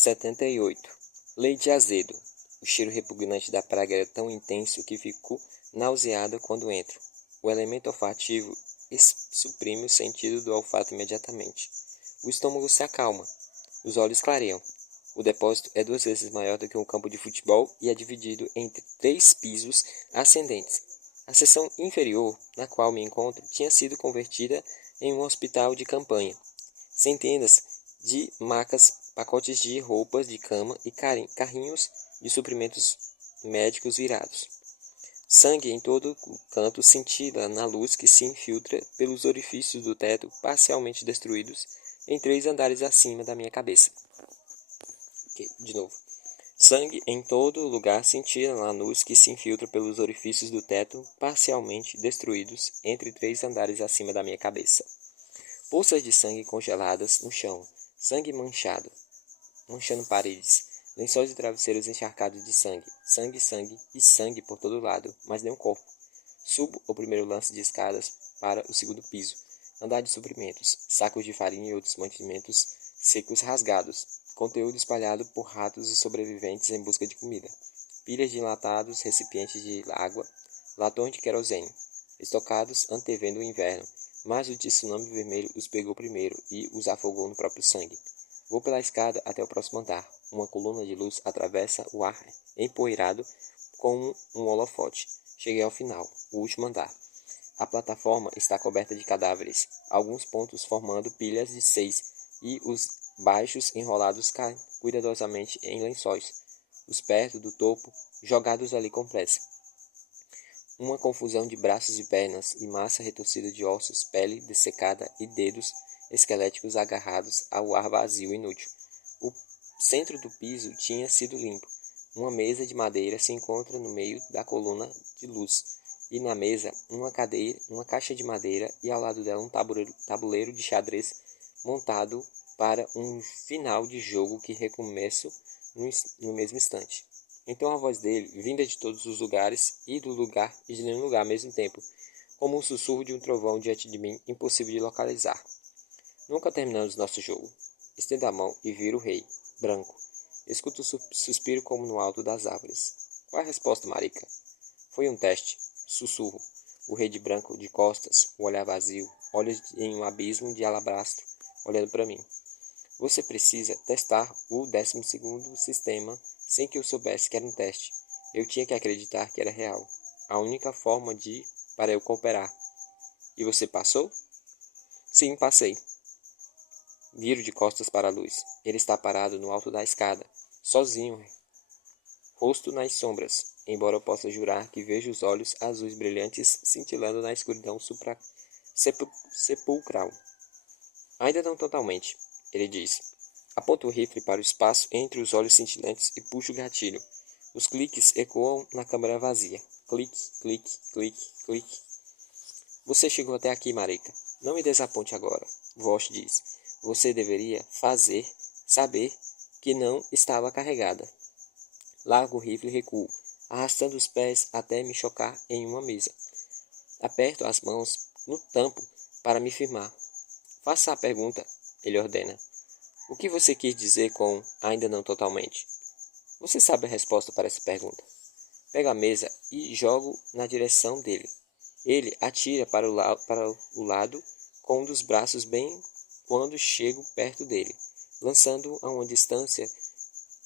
78. Leite azedo. O cheiro repugnante da praga era tão intenso que fico nauseada quando entro. O elemento olfativo suprime o sentido do olfato imediatamente. O estômago se acalma. Os olhos clareiam. O depósito é 2 vezes maior do que um campo de futebol e é dividido entre 3 pisos ascendentes. A seção inferior, na qual me encontro, tinha sido convertida em um hospital de campanha. Centenas de macas, pacotes de roupas de cama e carrinhos de suprimentos médicos virados. Sangue em todo o canto cintila na luz que se infiltra pelos orifícios do teto parcialmente destruídos em 3 andares acima da minha cabeça. De novo. Sangue em todo lugar cintila na luz que se infiltra pelos orifícios do teto parcialmente destruídos entre 3 andares acima da minha cabeça. Poças de sangue congeladas no chão, sangue manchando paredes, lençóis e travesseiros encharcados de sangue, sangue e sangue por todo lado, mas nenhum corpo. Subo o primeiro lance de escadas para o segundo piso, andar de suprimentos, sacos de farinha e outros mantimentos secos rasgados, conteúdo espalhado por ratos e sobreviventes em busca de comida, pilhas de enlatados, recipientes de água, latões de querosene, estocados antevendo o inverno, mas o tsunami vermelho os pegou primeiro e os afogou no próprio sangue. Vou pela escada até o próximo andar. Uma coluna de luz atravessa o ar empoeirado como um holofote. Cheguei ao final, o último andar. A plataforma está coberta de cadáveres, alguns pontos formando pilhas de 6, e os baixos enrolados caem cuidadosamente em lençóis, os perto do topo, jogados ali com pressa. Uma confusão de braços e pernas e massa retorcida de ossos, pele dessecada e dedos esqueléticos agarrados ao ar vazio e inútil. O centro do piso tinha sido limpo. Uma mesa de madeira se encontra no meio da coluna de luz, e na mesa uma caixa de madeira e ao lado dela um tabuleiro de xadrez montado para um final de jogo que recomeço no mesmo instante. Então a voz dele, vinda de todos os lugares e de nenhum lugar ao mesmo tempo, como um sussurro de um trovão diante de mim, impossível de localizar. Nunca terminamos nosso jogo. Estendo a mão e viro o rei, branco. Escuto suspiro como no alto das árvores. Qual é a resposta, marica? Foi um teste. Sussurro. O rei de branco, de costas, o olhar vazio, olhos em um abismo de alabastro, olhando para mim. Você precisa testar o 12º sistema sem que eu soubesse que era um teste. Eu tinha que acreditar que era real. A única forma para eu cooperar. E você passou? Sim, passei. Viro de costas para a luz. Ele está parado no alto da escada, sozinho, rosto nas sombras, embora eu possa jurar que vejo os olhos azuis brilhantes cintilando na escuridão sepulcral. Ainda não totalmente, ele diz. Aponta o rifle para o espaço entre os olhos cintilantes e puxa o gatilho. Os cliques ecoam na câmara vazia. Clique, clique, clique, clique. Você chegou até aqui, Marika. Não me desaponte agora. Vosh diz. Você deveria saber que não estava carregada. Largo o rifle e recuo, arrastando os pés até me chocar em uma mesa. Aperto as mãos no tampo para me firmar. Faça a pergunta, ele ordena. O que você quis dizer com ainda não totalmente? Você sabe a resposta para essa pergunta. Pego a mesa e jogo na direção dele. Ele atira para o lado com um dos braços bem quando chego perto dele, lançando a uma distância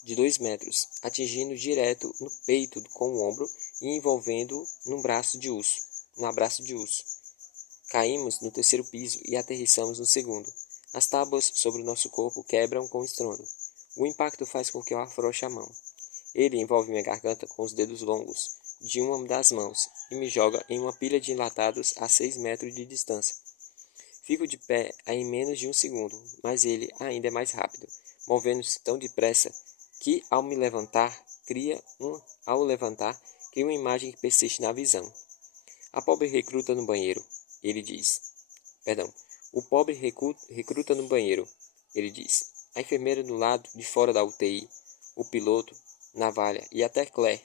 de 2 metros, atingindo direto no peito com o ombro e envolvendo num abraço de urso. Caímos no 3º piso e aterrissamos no 2º. As tábuas sobre o nosso corpo quebram com estrondo. O impacto faz com que eu afrouxe a mão. Ele envolve minha garganta com os dedos longos de uma das mãos e me joga em uma pilha de enlatados a 6 metros de distância. Fico de pé em menos de 1 segundo, mas ele ainda é mais rápido, movendo-se tão depressa que ao levantar, cria uma imagem que persiste na visão. A pobre recruta no banheiro, ele diz. O pobre recruta no banheiro, ele diz. A enfermeira do lado de fora da UTI, o piloto, navalha e até Claire,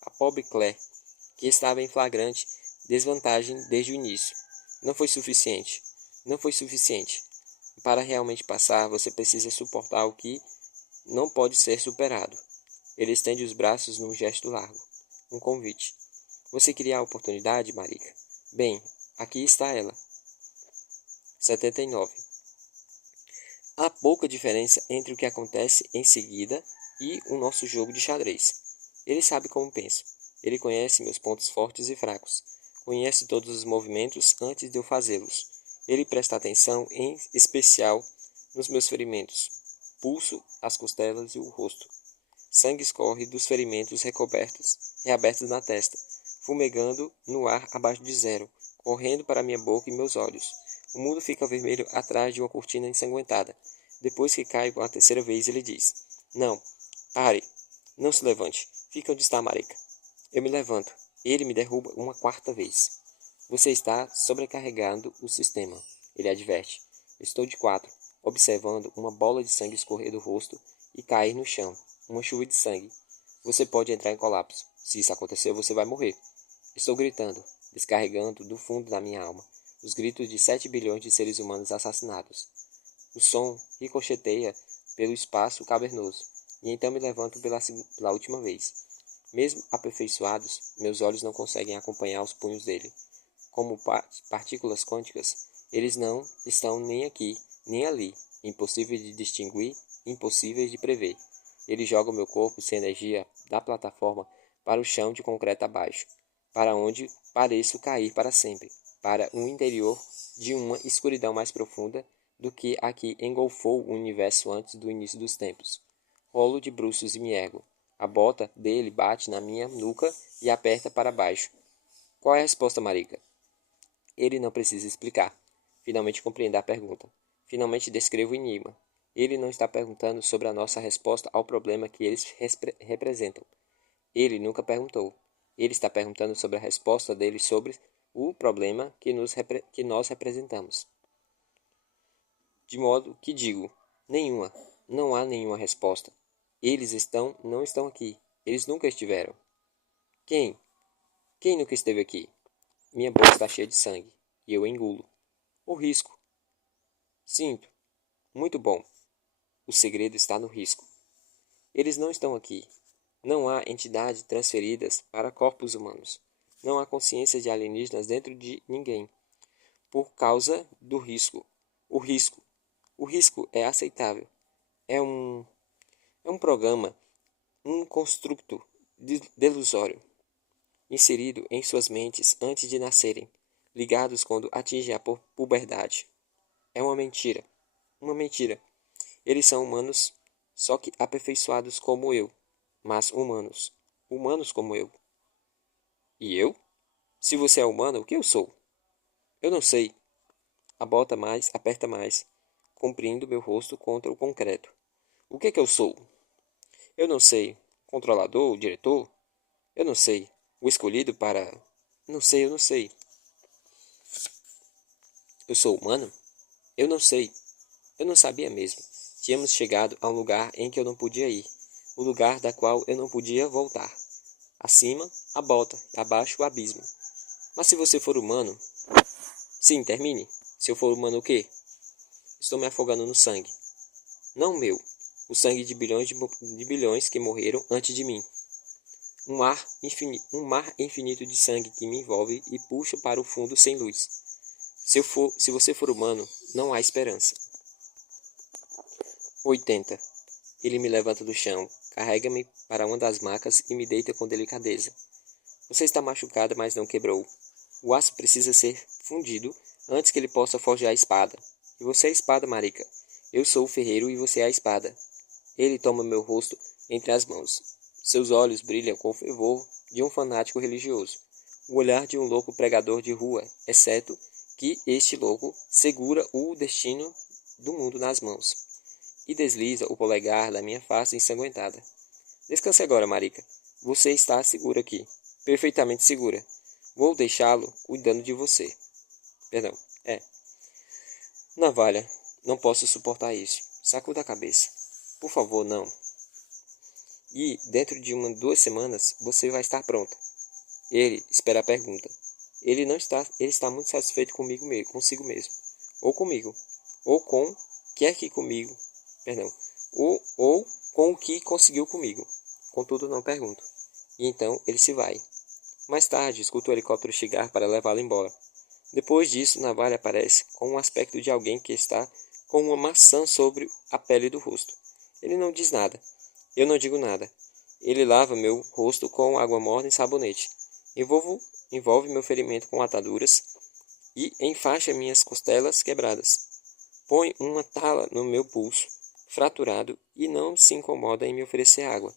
a pobre Claire, que estava em flagrante desvantagem desde o início. Não foi suficiente. Para realmente passar, você precisa suportar o que não pode ser superado. Ele estende os braços num gesto largo. Um convite. Você queria a oportunidade, Marika? Bem, aqui está ela. 79. Há pouca diferença entre o que acontece em seguida e o nosso jogo de xadrez. Ele sabe como penso. Ele conhece meus pontos fortes e fracos. Conhece todos os movimentos antes de eu fazê-los. Ele presta atenção, em especial, nos meus ferimentos, pulso, as costelas e o rosto. Sangue escorre dos ferimentos reabertos na testa, fumegando no ar abaixo de zero, correndo para minha boca e meus olhos. O mundo fica vermelho atrás de uma cortina ensanguentada. Depois que caio a terceira vez, ele diz: Não, pare, não se levante, fique onde está, Marika. Eu me levanto. Ele me derruba uma quarta vez. Você está sobrecarregando o sistema, ele adverte. Estou de quatro, observando uma bola de sangue escorrer do rosto e cair no chão. Uma chuva de sangue. Você pode entrar em colapso. Se isso acontecer, você vai morrer. Estou gritando, descarregando do fundo da minha alma os gritos de 7 bilhões de seres humanos assassinados. O som ricocheteia pelo espaço cavernoso, e então me levanto pela última vez. Mesmo aperfeiçoados, meus olhos não conseguem acompanhar os punhos dele. Como partículas quânticas, eles não estão nem aqui, nem ali, impossíveis de distinguir, impossíveis de prever. Ele joga o meu corpo sem energia da plataforma para o chão de concreto abaixo, para onde pareço cair para sempre, para um interior de uma escuridão mais profunda do que a que engolfou o universo antes do início dos tempos. Rolo de bruços e me ergo. A bota dele bate na minha nuca e aperta para baixo. Qual é a resposta, Marika? Ele não precisa explicar. Finalmente compreendo a pergunta. Finalmente descrevo o enigma. Ele não está perguntando sobre a nossa resposta ao problema que eles representam. Ele nunca perguntou. Ele está perguntando sobre a resposta dele sobre o problema que nós representamos. De modo que digo, nenhuma. Não há nenhuma resposta. Não estão aqui. Eles nunca estiveram. Quem? Quem nunca esteve aqui? Minha boca está cheia de sangue, e eu engulo. O risco. Sinto. Muito bom. O segredo está no risco. Eles não estão aqui. Não há entidades transferidas para corpos humanos. Não há consciência de alienígenas dentro de ninguém. Por causa do risco. O risco. O risco é aceitável. É um programa, um construto delusório, inserido em suas mentes antes de nascerem, ligados quando atingem a puberdade. É uma mentira. Uma mentira. Eles são humanos, só que aperfeiçoados como eu, mas humanos. Humanos como eu. E eu? Se você é humano, o que eu sou? Eu não sei. Aperta mais, comprindo meu rosto contra o concreto. O que eu sou? Eu não sei. Controlador? Diretor? Eu não sei. O escolhido para... eu não sei. Eu sou humano? Eu não sei. Eu não sabia mesmo. Tínhamos chegado a um lugar em que eu não podia ir. O lugar da qual eu não podia voltar. Acima, a bota. Abaixo, o abismo. Mas se você for humano... Sim, termine. Se eu for humano, o quê? Estou me afogando no sangue. Não o meu. O sangue de bilhões que morreram antes de mim. Um mar infinito de sangue que me envolve e puxa para o fundo sem luz. Se você for humano, não há esperança. 80. Ele me levanta do chão, carrega-me para uma das macas e me deita com delicadeza. Você está machucada, mas não quebrou. O aço precisa ser fundido antes que ele possa forjar a espada. E você é a espada, Marika. Eu sou o ferreiro e você é a espada. Ele toma meu rosto entre as mãos. Seus olhos brilham com o fervor de um fanático religioso. O olhar de um louco pregador de rua, exceto que este louco segura o destino do mundo nas mãos e desliza o polegar da minha face ensanguentada. Descanse agora, Marika. Você está segura aqui. Perfeitamente segura. Vou deixá-lo cuidando de você. Perdão. Navalha. Não posso suportar isso. Sacuda a cabeça. Por favor, não. E, dentro de 2 semanas, você vai estar pronta. Ele espera a pergunta. Ele está muito satisfeito consigo mesmo. Ou comigo. Ou com, quer que comigo. Perdão. Ou com o que conseguiu comigo. Contudo, não pergunto. E então ele se vai. Mais tarde, escuto o helicóptero chegar para levá-lo embora. Depois disso, Navalha aparece com o aspecto de alguém que está com uma maçã sobre a pele do rosto. Ele não diz nada. Eu não digo nada. Ele lava meu rosto com água morna e sabonete. Envolve meu ferimento com ataduras e enfaixa minhas costelas quebradas. Põe uma tala no meu pulso, fraturado, e não se incomoda em me oferecer água,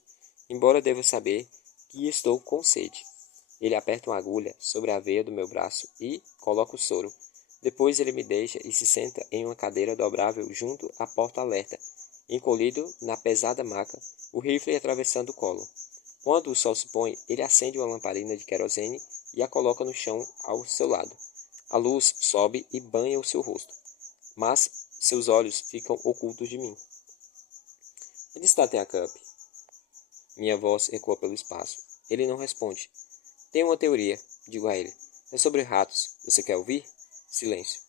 embora deva saber que estou com sede. Ele aperta uma agulha sobre a veia do meu braço e coloca o soro. Depois ele me deixa e se senta em uma cadeira dobrável junto à porta alerta, encolhido na pesada maca, o rifle atravessando o colo. Quando o sol se põe, ele acende uma lamparina de querosene e a coloca no chão ao seu lado. A luz sobe e banha o seu rosto, mas seus olhos ficam ocultos de mim. Onde está Teacup? Minha voz ecoa pelo espaço. Ele não responde. Tenho uma teoria, digo a ele. É sobre ratos. Você quer ouvir? Silêncio.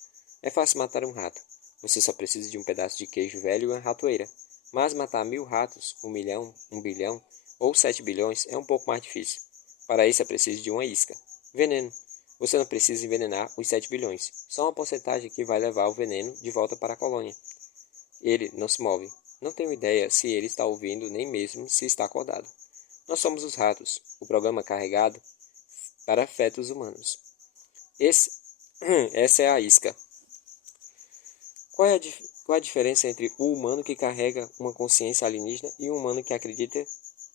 É fácil matar um rato. Você só precisa de um pedaço de queijo velho e uma ratoeira. Mas matar 1000 ratos, 1 milhão, 1 bilhão ou 7 bilhões é um pouco mais difícil. Para isso é preciso de uma isca. Veneno. Você não precisa envenenar os 7 bilhões. Só uma porcentagem que vai levar o veneno de volta para a colônia. Ele não se move. Não tenho ideia se ele está ouvindo, nem mesmo se está acordado. Nós somos os ratos, o programa carregado para fetos humanos. Essa é a isca. Qual é a diferença entre o humano que carrega uma consciência alienígena e um humano que acredita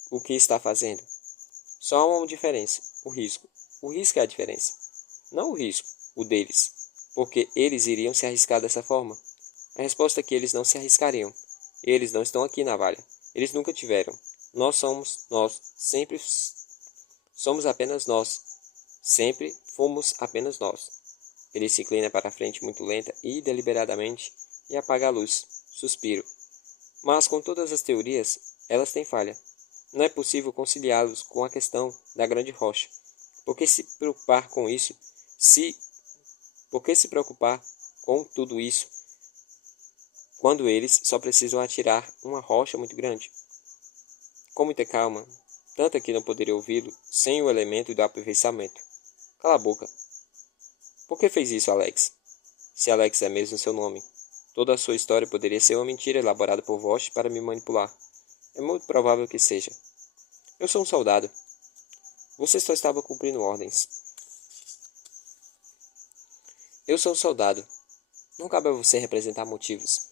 o que está fazendo? Só há uma diferença, o risco. O risco é a diferença. Não o risco, o deles. Porque eles iriam se arriscar dessa forma. A resposta é que eles não se arriscariam. Eles não estão aqui na valha. Eles nunca tiveram. Sempre somos apenas nós. Sempre fomos apenas nós. Ele se inclina para a frente muito lenta e deliberadamente e apaga a luz. Suspiro. Mas com todas as teorias, elas têm falha. Não é possível conciliá-los com a questão da grande rocha. Por que se preocupar com isso? Por que se preocupar com tudo isso quando eles só precisam atirar uma rocha muito grande? Com muita calma, tanta que não poderia ouvi-lo sem o elemento do aperfeiçoamento. Cala a boca. Por que fez isso, Alex? Se Alex é mesmo seu nome. Toda a sua história poderia ser uma mentira elaborada por Vosch para me manipular. É muito provável que seja. Eu sou um soldado. Você só estava cumprindo ordens. Eu sou um soldado. Não cabe a você representar motivos.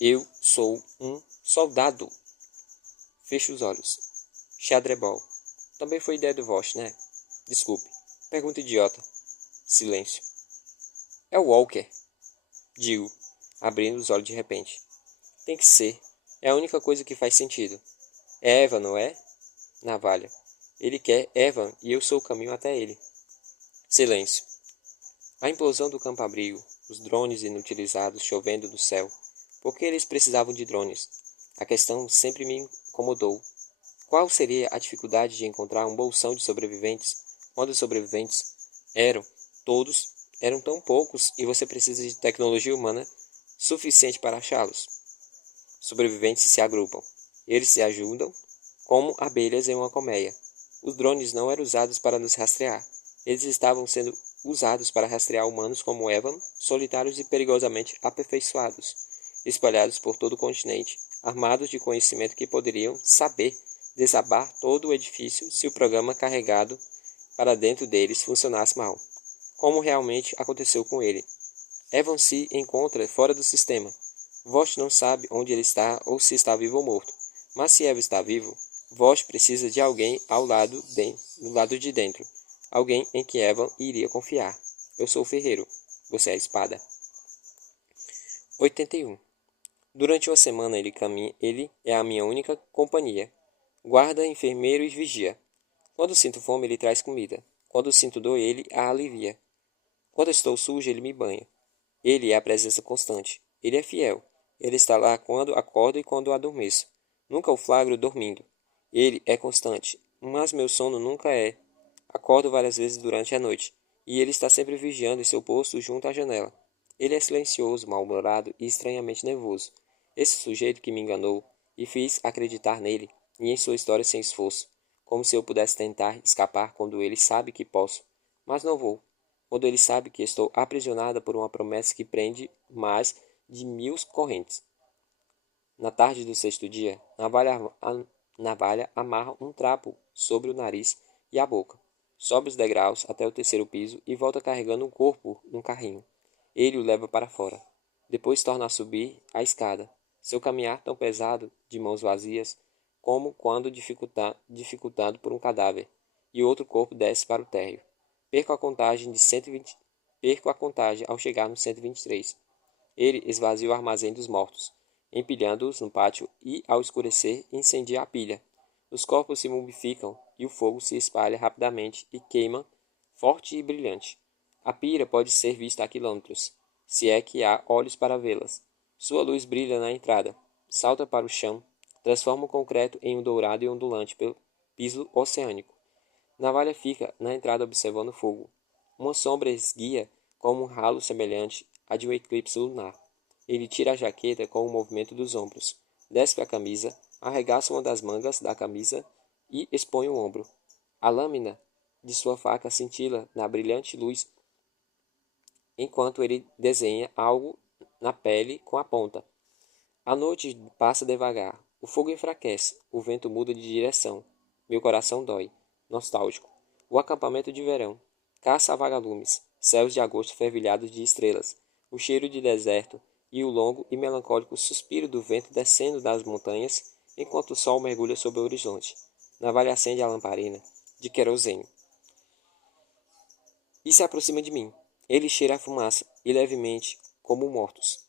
Eu sou um soldado. Feche os olhos. Xadrebol. Também foi ideia do Vosch, né? Desculpe. Pergunta idiota. Silêncio. É o Walker. Digo, abrindo os olhos de repente. Tem que ser. É a única coisa que faz sentido. É Evan, não é? Navalha. Ele quer Evan e eu sou o caminho até ele. Silêncio. A implosão do campo-abrigo, os drones inutilizados chovendo do céu. Por que eles precisavam de drones? A questão sempre me incomodou. Qual seria a dificuldade de encontrar um bolsão de sobreviventes, quando os sobreviventes eram tão poucos e você precisa de tecnologia humana suficiente para achá-los? Sobreviventes se agrupam. Eles se ajudam como abelhas em uma colmeia. Os drones não eram usados para nos rastrear. Eles estavam sendo usados para rastrear humanos como Evan, solitários e perigosamente aperfeiçoados, espalhados por todo o continente, armados de conhecimento que poderiam saber desabar todo o edifício se o programa carregado para dentro deles funcionasse mal, como realmente aconteceu com ele. Evan se encontra fora do sistema. Vosch não sabe onde ele está ou se está vivo ou morto. Mas se Evan está vivo, Vosch precisa de alguém do lado de dentro. Alguém em que Evan iria confiar. Eu sou o ferreiro. Você é a espada. 81. Durante uma semana ele é a minha única companhia. Guarda, enfermeiro e vigia. Quando sinto fome, ele traz comida. Quando sinto dor, ele a alivia. Quando estou sujo, ele me banha. Ele é a presença constante. Ele é fiel. Ele está lá quando acordo e quando adormeço. Nunca o flagro dormindo. Ele é constante, mas meu sono nunca é. Acordo várias vezes durante a noite, e ele está sempre vigiando em seu posto junto à janela. Ele é silencioso, mal-humorado e estranhamente nervoso. Esse sujeito que me enganou e fiz acreditar nele e em sua história sem esforço, como se eu pudesse tentar escapar quando ele sabe que posso, mas não vou. Quando ele sabe que estou aprisionada por uma promessa que prende mais de 1000 correntes. Na tarde do sexto dia, Navalha amarra um trapo sobre o nariz e a boca. Sobe os degraus até o terceiro piso e volta carregando um corpo num carrinho. Ele o leva para fora. Depois torna a subir a escada. Seu caminhar tão pesado, de mãos vazias, como quando dificultado por um cadáver, e outro corpo desce para o térreo. Perco a contagem ao chegar no 123. Ele esvazia o armazém dos mortos, empilhando-os no pátio e, ao escurecer, incendia a pilha. Os corpos se mumificam e o fogo se espalha rapidamente e queima, forte e brilhante. A pira pode ser vista a quilômetros, se é que há olhos para vê-las. Sua luz brilha na entrada, salta para o chão, transforma o concreto em um dourado e ondulante pelo piso oceânico. Navalha fica na entrada observando o fogo. Uma sombra esguia como um ralo semelhante a de um eclipse lunar. Ele tira a jaqueta com o movimento dos ombros, despe a camisa, arregaça uma das mangas da camisa e expõe o ombro. A lâmina de sua faca cintila na brilhante luz enquanto ele desenha algo na pele com a ponta. A noite passa devagar. O fogo enfraquece. O vento muda de direção. Meu coração dói. Nostálgico. O acampamento de verão. Caça a vagalumes. Céus de agosto fervilhados de estrelas. O cheiro de deserto e o longo e melancólico suspiro do vento descendo das montanhas enquanto o sol mergulha sobre o horizonte. Navalha acende a lamparina de querosene e se aproxima de mim. Ele cheira a fumaça e levemente como mortos.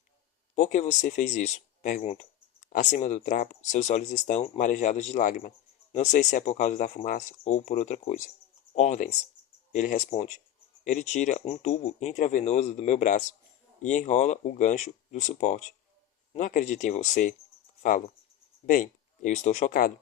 Por que você fez isso? Pergunto. Acima do trapo, seus olhos estão marejados de lágrima. Não sei se é por causa da fumaça ou por outra coisa. Ordens. Ele responde. Ele tira um tubo intravenoso do meu braço e enrola o gancho do suporte. Não acredito em você, falo. Bem, eu estou chocado.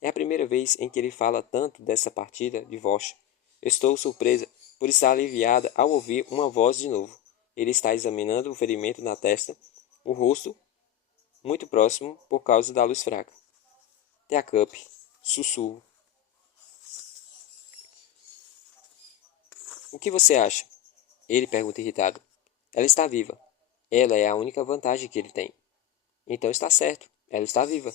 É a primeira vez em que ele fala tanto dessa partida de Vosh. Estou surpresa por estar aliviada ao ouvir uma voz de novo. Ele está examinando o ferimento na testa, o rosto muito próximo por causa da luz fraca. Teacup, sussurro. O que você acha? Ele pergunta irritado. Ela está viva. Ela é a única vantagem que ele tem. Então está certo, ela está viva.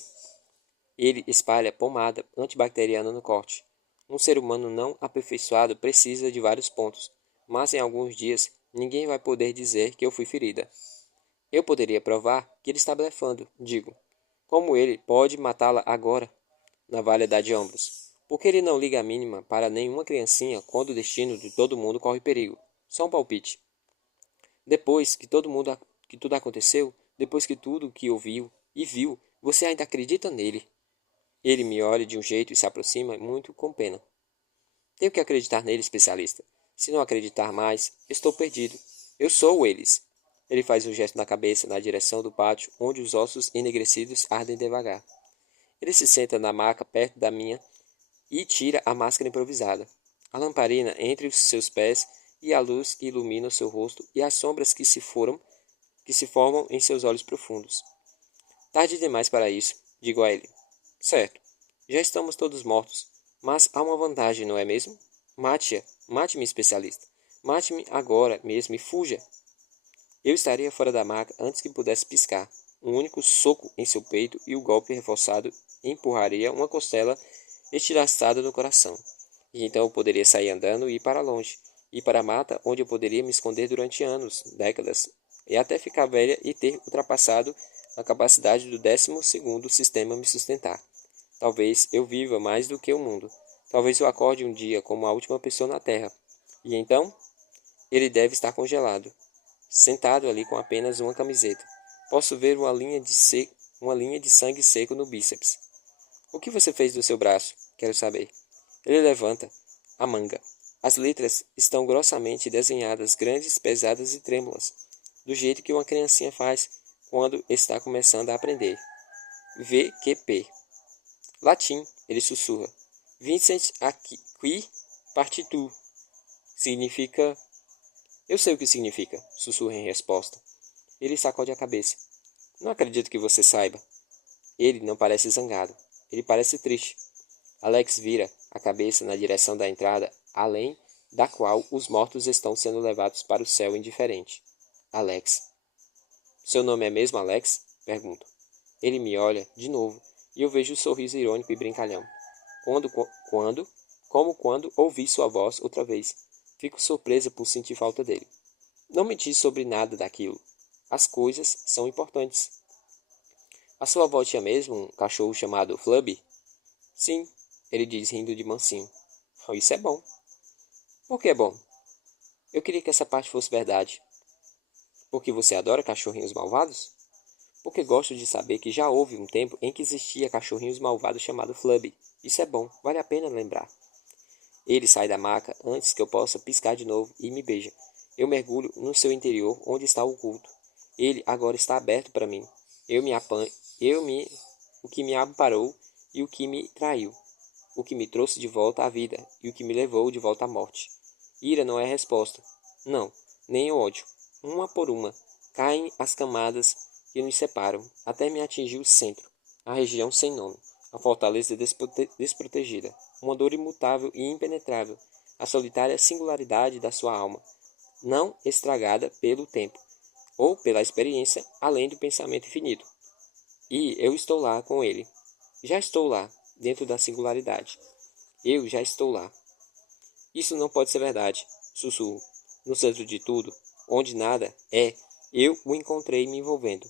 Ele espalha pomada antibacteriana no corte. Um ser humano não aperfeiçoado precisa de vários pontos, mas em alguns dias ninguém vai poder dizer que eu fui ferida. Eu poderia provar que ele está blefando, digo. Como ele pode matá-la agora? Navalha dá de ombros. Por que ele não liga a mínima para nenhuma criancinha quando o destino de todo mundo corre perigo? Só um palpite. Depois que tudo aconteceu, depois que tudo que ouviu e viu, você ainda acredita nele? Ele me olha de um jeito e se aproxima muito com pena. Tenho que acreditar nele, especialista. Se não acreditar mais, estou perdido. Eu sou eles. Ele faz um gesto na cabeça na direção do pátio, onde os ossos enegrecidos ardem devagar. Ele se senta na maca perto da minha e tira a máscara improvisada. A lamparina entre os seus pés e a luz ilumina o seu rosto e as sombras que se formam em seus olhos profundos. Tarde demais para isso, digo a ele. Certo, já estamos todos mortos, mas há uma vantagem, não é mesmo? Mate-a, mate-me, especialista. Mate-me agora mesmo e fuja. Eu estaria fora da maca antes que pudesse piscar. Um único soco em seu peito e o golpe reforçado empurraria uma costela estilhaçada no coração. E então eu poderia sair andando e ir para longe, ir para a mata onde eu poderia me esconder durante anos, décadas, e até ficar velha e ter ultrapassado a capacidade do 12º sistema me sustentar. Talvez eu viva mais do que o mundo. Talvez eu acorde um dia como a última pessoa na Terra. E então, ele deve estar congelado, sentado ali com apenas uma camiseta. Posso ver uma linha de sangue seco no bíceps. O que você fez do seu braço? Quero saber. Ele levanta a manga. As letras estão grossamente desenhadas, grandes, pesadas e trêmulas, do jeito que uma criancinha faz quando está começando a aprender. VQP. Latim, ele sussurra. Vincent qui partitur. Significa... Eu sei o que significa, sussurra em resposta. Ele sacode a cabeça. Não acredito que você saiba. Ele não parece zangado. Ele parece triste. Alex vira a cabeça na direção da entrada, além da qual os mortos estão sendo levados para o céu indiferente. Alex. Seu nome é mesmo Alex? Pergunto. Ele me olha de novo e eu vejo o sorriso irônico e brincalhão. Como quando ouvi sua voz outra vez. Fico surpresa por sentir falta dele. Não me diz sobre nada daquilo. As coisas são importantes. A sua avó tinha mesmo um cachorro chamado Flubby? Sim, ele diz rindo de mansinho. Oh, isso é bom. Por que é bom? Eu queria que essa parte fosse verdade. Porque você adora cachorrinhos malvados? Porque gosto de saber que já houve um tempo em que existia cachorrinhos malvados chamado Flubby. Isso é bom, vale a pena lembrar. Ele sai da maca antes que eu possa piscar de novo e me beija. Eu mergulho no seu interior onde está oculto. Ele agora está aberto para mim. O que me amparou e o que me traiu. O que me trouxe de volta à vida e o que me levou de volta à morte. Ira não é resposta. Não, nem o ódio. Uma por uma, caem as camadas que nos separam, até me atingir o centro, a região sem nome, a fortaleza desprotegida, uma dor imutável e impenetrável, a solitária singularidade da sua alma, não estragada pelo tempo, ou pela experiência, além do pensamento infinito. E eu estou lá com ele. Já estou lá, dentro da singularidade. Eu já estou lá. Isso não pode ser verdade, sussurro. No centro de tudo, onde nada é, eu o encontrei me envolvendo.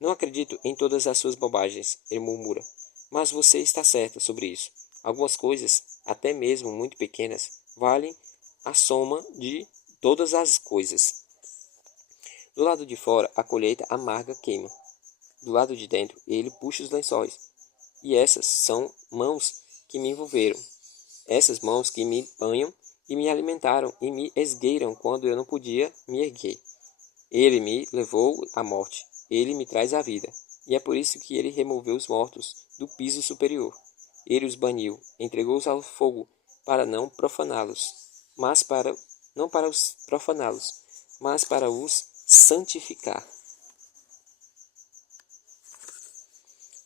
Não acredito em todas as suas bobagens, ele murmura. Mas você está certa sobre isso. Algumas coisas, até mesmo muito pequenas, valem a soma de todas as coisas. Do lado de fora, a colheita amarga queima. Do lado de dentro, ele puxa os lençóis. E essas são mãos que me envolveram. Essas mãos que me banham e me alimentaram e me esgueiram quando eu não podia me erguer. Ele me levou à morte. Ele me traz à vida. E é por isso que ele removeu os mortos do piso superior. Ele os baniu, entregou-os ao fogo para não profaná-los, não para os profaná-los, mas para os santificar.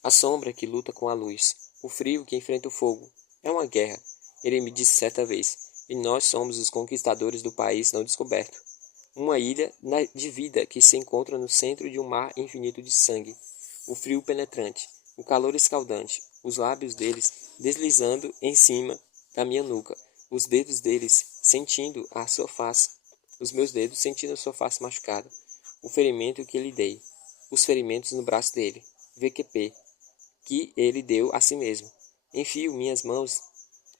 A sombra que luta com a luz, o frio que enfrenta o fogo. É uma guerra, ele me disse certa vez, e nós somos os conquistadores do país não descoberto. Uma ilha de vida que se encontra no centro de um mar infinito de sangue. O frio penetrante, o calor escaldante, os lábios deles deslizando em cima da minha nuca, os dedos deles sentindo a sua face, os meus dedos sentindo a sua face machucada, o ferimento que lhe dei, os ferimentos no braço dele, VQP, que ele deu a si mesmo.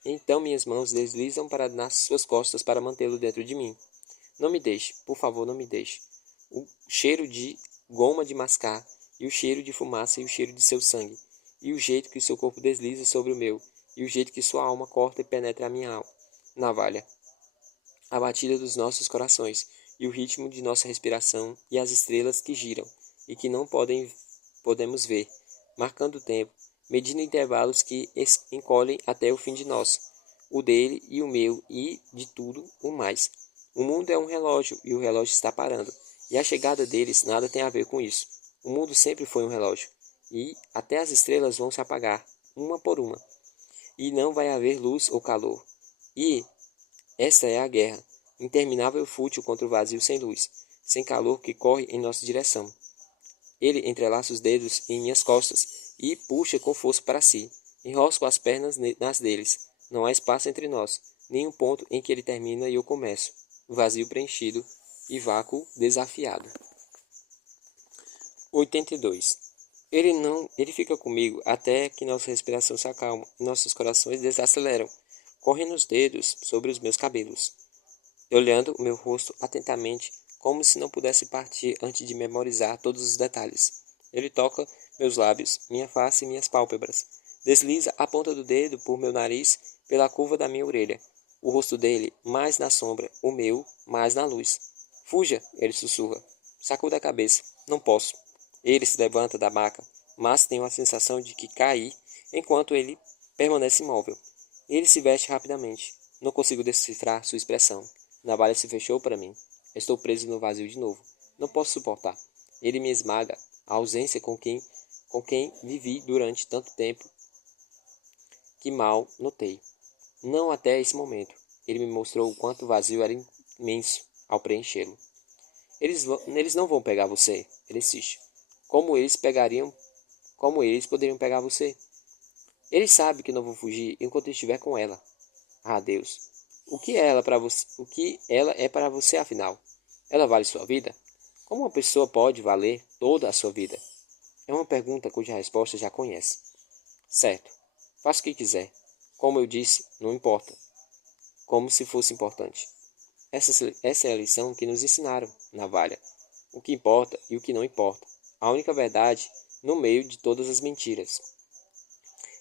Então minhas mãos deslizam para nas suas costas para mantê-lo dentro de mim. Não me deixe, por favor, não me deixe. O cheiro de goma de mascar, e o cheiro de fumaça e o cheiro de seu sangue, e o jeito que seu corpo desliza sobre o meu, e o jeito que sua alma corta e penetra a minha navalha. A batida dos nossos corações, e o ritmo de nossa respiração, e as estrelas que giram, e que não podemos ver, marcando o tempo, medindo intervalos que encolhem até o fim de nós, o dele e o meu, e de tudo o mais. O mundo é um relógio e o relógio está parando. E a chegada deles nada tem a ver com isso. O mundo sempre foi um relógio. E até as estrelas vão se apagar, uma por uma. E não vai haver luz ou calor. E esta é a guerra, interminável e fútil contra o vazio sem luz, sem calor que corre em nossa direção. Ele entrelaça os dedos em minhas costas e puxa com força para si. Enrosco as pernas nas deles. Não há espaço entre nós, nem um ponto em que ele termina e eu começo. Vazio preenchido e vácuo desafiado. 82. Ele fica comigo até que nossa respiração se acalma e nossos corações desaceleram. Correm os dedos sobre os meus cabelos, olhando o meu rosto atentamente, como se não pudesse partir antes de memorizar todos os detalhes. Ele toca meus lábios, minha face e minhas pálpebras. Desliza a ponta do dedo por meu nariz, pela curva da minha orelha. O rosto dele mais na sombra, o meu mais na luz. Fuja, ele sussurra. Sacuda a cabeça. Não posso. Ele se levanta da maca, mas tenho a sensação de que caí enquanto ele permanece imóvel. Ele se veste rapidamente. Não consigo decifrar sua expressão. Navalha se fechou para mim. Estou preso no vazio de novo. Não posso suportar. Ele me esmaga. A ausência com com quem vivi durante tanto tempo que mal notei. Não até esse momento. Ele me mostrou o quanto o vazio era imenso ao preenchê-lo. Eles não vão pegar você, ele insiste. Como eles poderiam pegar você? Ele sabe que não vou fugir enquanto estiver com ela. Ah, Deus. O que ela é para você afinal? Ela vale sua vida? Como uma pessoa pode valer toda a sua vida? É uma pergunta cuja resposta já conhece. Certo. Faça o que quiser. Como eu disse, não importa. Como se fosse importante. Essa é a lição que nos ensinaram, navalha. O que importa e o que não importa. A única verdade no meio de todas as mentiras.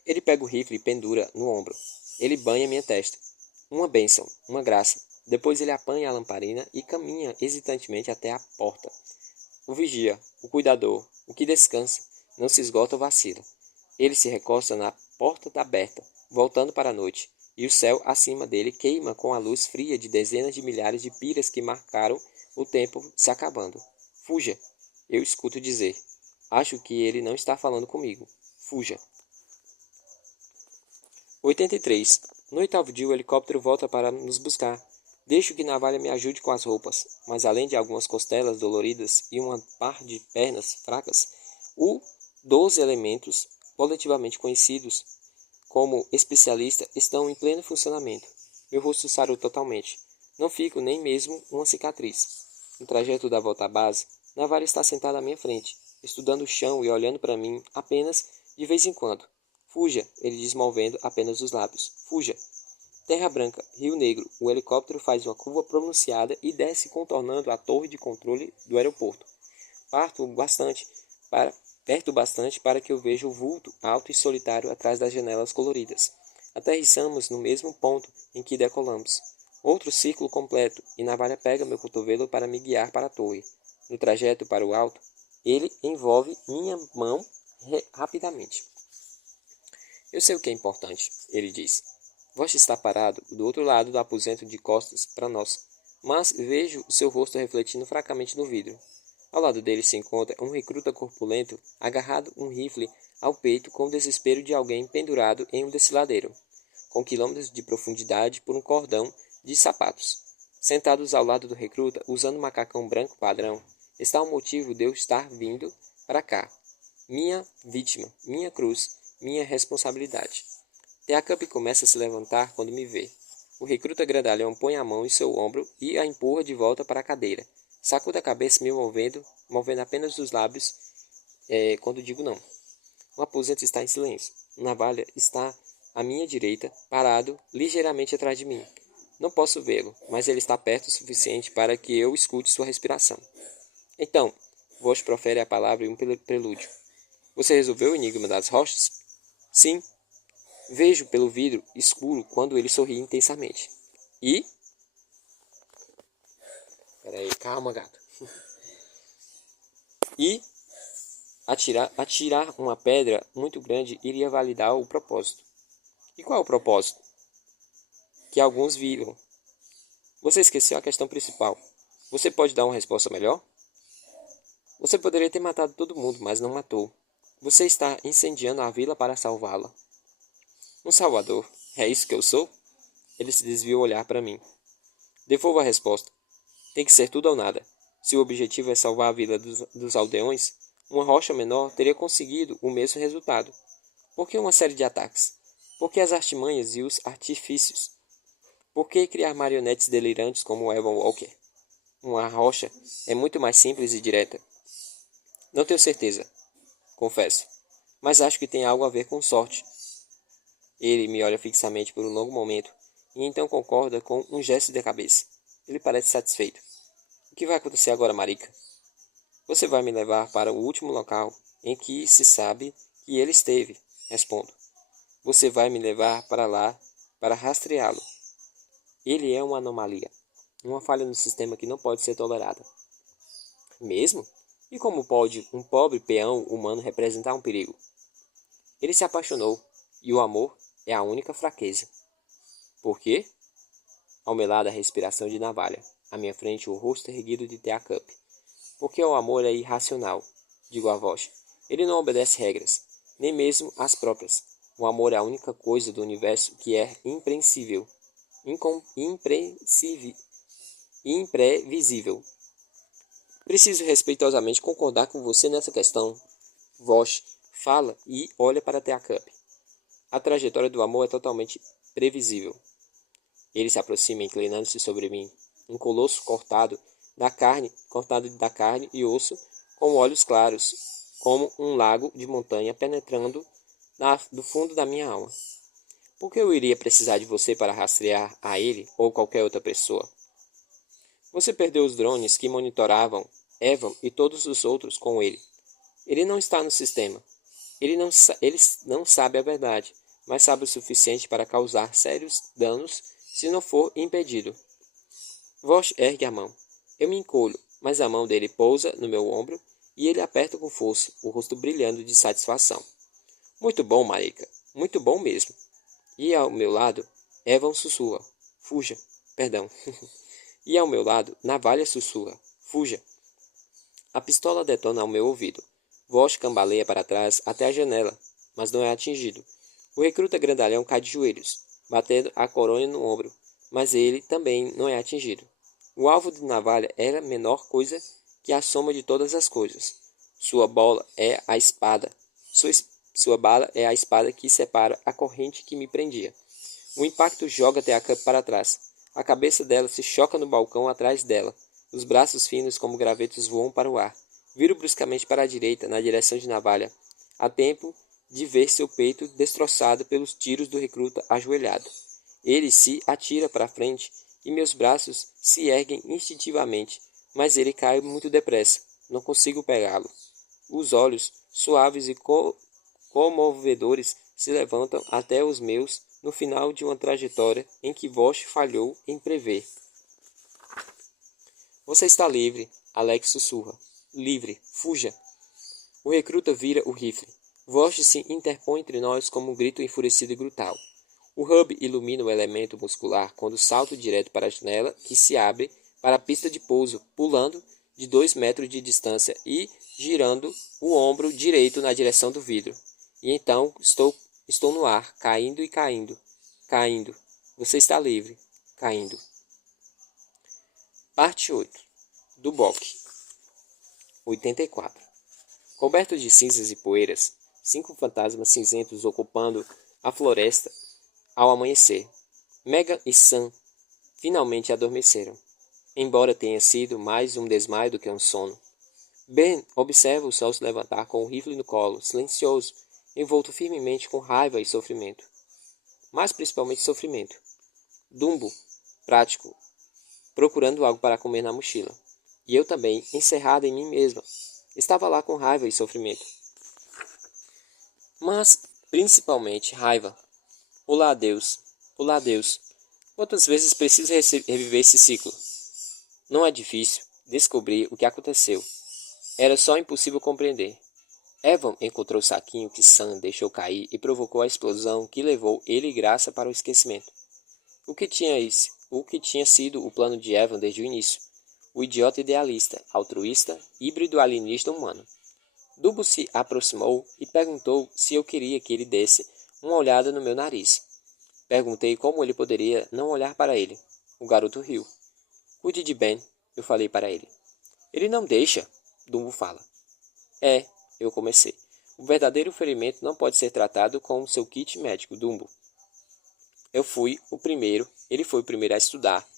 Ele pega o rifle e pendura no ombro. Ele banha minha testa. Uma bênção, uma graça. Depois ele apanha a lamparina e caminha hesitantemente até a porta. O vigia, o cuidador, o que descansa, não se esgota ou vacila. Ele se recosta na porta aberta, voltando para a noite, e o céu acima dele queima com a luz fria de dezenas de milhares de piras que marcaram o tempo se acabando. Fuja! Eu escuto dizer. Acho que ele não está falando comigo. Fuja! 83. No oitavo dia, o helicóptero volta para nos buscar. Deixo que Navalha me ajude com as roupas, mas além de algumas costelas doloridas e uma par de pernas fracas, o 12 elementos, coletivamente conhecidos como especialista, estão em pleno funcionamento. Meu rosto sarou totalmente. Não fico nem mesmo uma cicatriz. No trajeto da volta à base, Navalha está sentada à minha frente, estudando o chão e olhando para mim apenas de vez em quando. Fuja, ele diz movendo apenas os lábios. Fuja. Terra Branca, Rio Negro. O helicóptero faz uma curva pronunciada e desce contornando a torre de controle do aeroporto. Perto bastante para que eu veja o vulto alto e solitário atrás das janelas coloridas. Aterrissamos no mesmo ponto em que decolamos. Outro círculo completo, e Navalha pega meu cotovelo para me guiar para a torre. No trajeto para o alto, ele envolve minha mão rapidamente. Eu sei o que é importante, ele diz. Vosh está parado do outro lado do aposento de costas para nós, mas vejo o seu rosto refletindo fracamente no vidro. Ao lado dele se encontra um recruta corpulento, agarrado um rifle ao peito com o desespero de alguém pendurado em um desfiladeiro, com quilômetros de profundidade por um cordão de sapatos. Sentados ao lado do recruta, usando um macacão branco padrão, está o motivo de eu estar vindo para cá. Minha vítima, minha cruz, minha responsabilidade. Teacup começa a se levantar quando me vê. O recruta grandalhão põe a mão em seu ombro e a empurra de volta para a cadeira. Sacuda a cabeça me movendo apenas os lábios quando digo não. O aposento está em silêncio. Navalha está à minha direita, parado, ligeiramente atrás de mim. Não posso vê-lo, mas ele está perto o suficiente para que eu escute sua respiração. Então, Vosh profere a palavra em um prelúdio. Você resolveu o enigma das rochas? Sim. Vejo pelo vidro escuro quando ele sorri intensamente. E... Peraí, calma, gato. E atirar uma pedra muito grande iria validar o propósito. E qual é o propósito? Que alguns viram. Você esqueceu a questão principal. Você pode dar uma resposta melhor? Você poderia ter matado todo mundo, mas não matou. Você está incendiando a vila para salvá-la. Um salvador. É isso que eu sou? Ele se desviou a olhar para mim. Devolva a resposta. Tem que ser tudo ou nada. Se o objetivo é salvar a vila dos aldeões, uma rocha menor teria conseguido o mesmo resultado. Por que uma série de ataques? Por que as artimanhas e os artifícios? Por que criar marionetes delirantes como Evan Walker? Uma rocha é muito mais simples e direta. Não tenho certeza, confesso, mas acho que tem algo a ver com sorte. Ele me olha fixamente por um longo momento e então concorda com um gesto de cabeça. Ele parece satisfeito. O que vai acontecer agora, Marika? Você vai me levar para o último local em que se sabe que ele esteve, respondo. Você vai me levar para lá para rastreá-lo. Ele é uma anomalia, uma falha no sistema que não pode ser tolerada. Mesmo? E como pode um pobre peão humano representar um perigo? Ele se apaixonou, e o amor é a única fraqueza. Por quê? Ao meu lado a respiração de Navalha, à minha frente o rosto erguido de Teacup. Porque o amor é irracional, digo a voz. Ele não obedece regras, nem mesmo as próprias. O amor é a única coisa do universo que é imprevisível. Preciso respeitosamente concordar com você nessa questão. Vosh fala e olha para Teacup. A trajetória do amor é totalmente previsível. Ele se aproxima, inclinando-se sobre mim, um colosso cortado da carne e osso, com olhos claros, como um lago de montanha penetrando do fundo da minha alma. Por que eu iria precisar de você para rastrear a ele ou qualquer outra pessoa? Você perdeu os drones que monitoravam Evan e todos os outros com ele. Ele não está no sistema. Ele não sabe a verdade, mas sabe o suficiente para causar sérios danos se não for impedido. Vosh ergue a mão. Eu me encolho, mas a mão dele pousa no meu ombro e ele aperta com força, o rosto brilhando de satisfação. Muito bom, Marika. Muito bom mesmo. E ao meu lado, Evan sussurra. Fuja. Perdão. E ao meu lado, Navalha sussurra. Fuja. A pistola detona ao meu ouvido. Vosh cambaleia para trás até a janela, mas não é atingido. O recruta grandalhão cai de joelhos, batendo a coronha no ombro, mas ele também não é atingido. O alvo de Navalha era a menor coisa que a soma de todas as coisas. Sua bala é a espada. Sua bala é a espada que separa a corrente que me prendia. O impacto joga Teacup para trás. A cabeça dela se choca no balcão atrás dela. Os braços finos como gravetos voam para o ar. Viro bruscamente para a direita, na direção de Navalha, a tempo de ver seu peito destroçado pelos tiros do recruta ajoelhado. Ele se atira para a frente e meus braços se erguem instintivamente, mas ele cai muito depressa. Não consigo pegá-lo. Os olhos, suaves e comovedores, se levantam até os meus no final de uma trajetória em que Vosh falhou em prever. Você está livre, Alex sussurra. Livre, fuja. O recruta vira o rifle. Vosh se interpõe entre nós como um grito enfurecido e brutal. O hub ilumina o elemento muscular quando salto direto para a janela que se abre para a pista de pouso, pulando de 2 metros de distância e girando o ombro direito na direção do vidro. E então estou no ar, caindo e caindo. Caindo. Você está livre. Caindo. Parte 8. Do Bock. 84. Coberto de cinzas e poeiras, 5 fantasmas cinzentos ocupando a floresta ao amanhecer. Megan e Sam finalmente adormeceram, embora tenha sido mais um desmaio do que um sono. Ben observa o sol se levantar com o rifle no colo, silencioso, envolto firmemente com raiva e sofrimento. Mas principalmente sofrimento. Dumbo, prático, procurando algo para comer na mochila. E eu também, encerrada em mim mesma, estava lá com raiva e sofrimento. Mas, principalmente, raiva. Olá, Deus. Olá, Deus. Quantas vezes preciso reviver esse ciclo? Não é difícil descobrir o que aconteceu. Era só impossível compreender. Evan encontrou o saquinho que Sam deixou cair e provocou a explosão que levou ele e Graça para o esquecimento. O que tinha sido o plano de Evan desde o início? O idiota idealista, altruísta, híbrido alienista humano. Dumbo se aproximou e perguntou se eu queria que ele desse uma olhada no meu nariz. Perguntei como ele poderia não olhar para ele. O garoto riu. Cuide de Ben, eu falei para ele. Ele não deixa, Dumbo fala. Eu comecei. O verdadeiro ferimento não pode ser tratado com o seu kit médico, Dumbo. Ele foi o primeiro a estudar.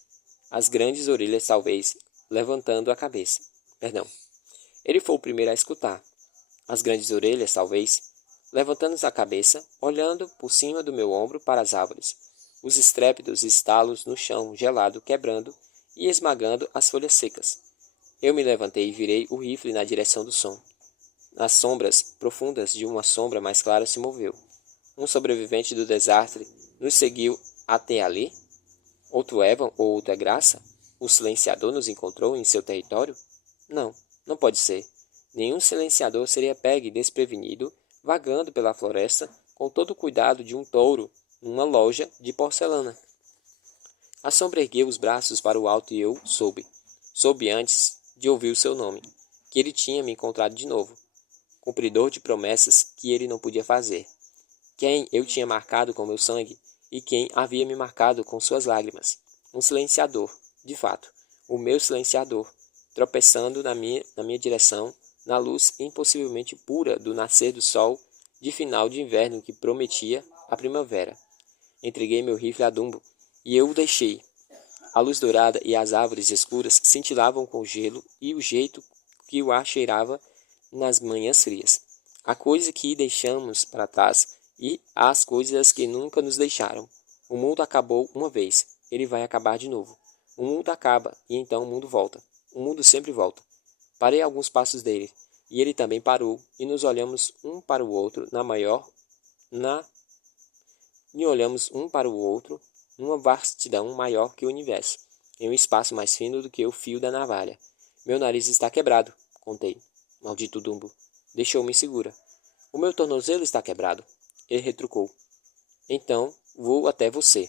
As grandes orelhas, talvez, levantando a cabeça. Ele foi o primeiro a escutar. As grandes orelhas, talvez, levantando a cabeça, olhando por cima do meu ombro para as árvores. Os estrépidos estalos no chão gelado quebrando e esmagando as folhas secas. Eu me levantei e virei o rifle na direção do som. Nas sombras profundas de uma sombra mais clara se moveu. Um sobrevivente do desastre nos seguiu até ali? Outro Evan ou outra Graça? O silenciador nos encontrou em seu território? Não, não pode ser. Nenhum silenciador seria pego desprevenido, vagando pela floresta com todo o cuidado de um touro numa loja de porcelana. A sombra ergueu os braços para o alto e eu soube antes de ouvir o seu nome, que ele tinha me encontrado de novo. cumpridor de promessas que ele não podia fazer. Quem eu tinha marcado com meu sangue e quem havia me marcado com suas lágrimas. Um silenciador, de fato, o meu silenciador, tropeçando na minha direção, na luz impossivelmente pura do nascer do sol de final de inverno que prometia a primavera. Entreguei meu rifle a Dumbo e eu o deixei. A luz dourada e as árvores escuras cintilavam com o gelo e o jeito que o ar cheirava nas manhãs frias. A coisa que deixamos para trás e as coisas que nunca nos deixaram. O mundo acabou uma vez, ele vai acabar de novo. O mundo acaba e então o mundo volta. O mundo sempre volta. Parei a alguns passos dele e ele também parou e nos olhamos um para o outro e olhamos um para o outro numa vastidão maior que o universo, em um espaço mais fino do que o fio da navalha. Meu nariz está quebrado, contei. Maldito Dumbo. Deixou-me insegura. O meu tornozelo está quebrado. Ele retrucou. Então, vou até você.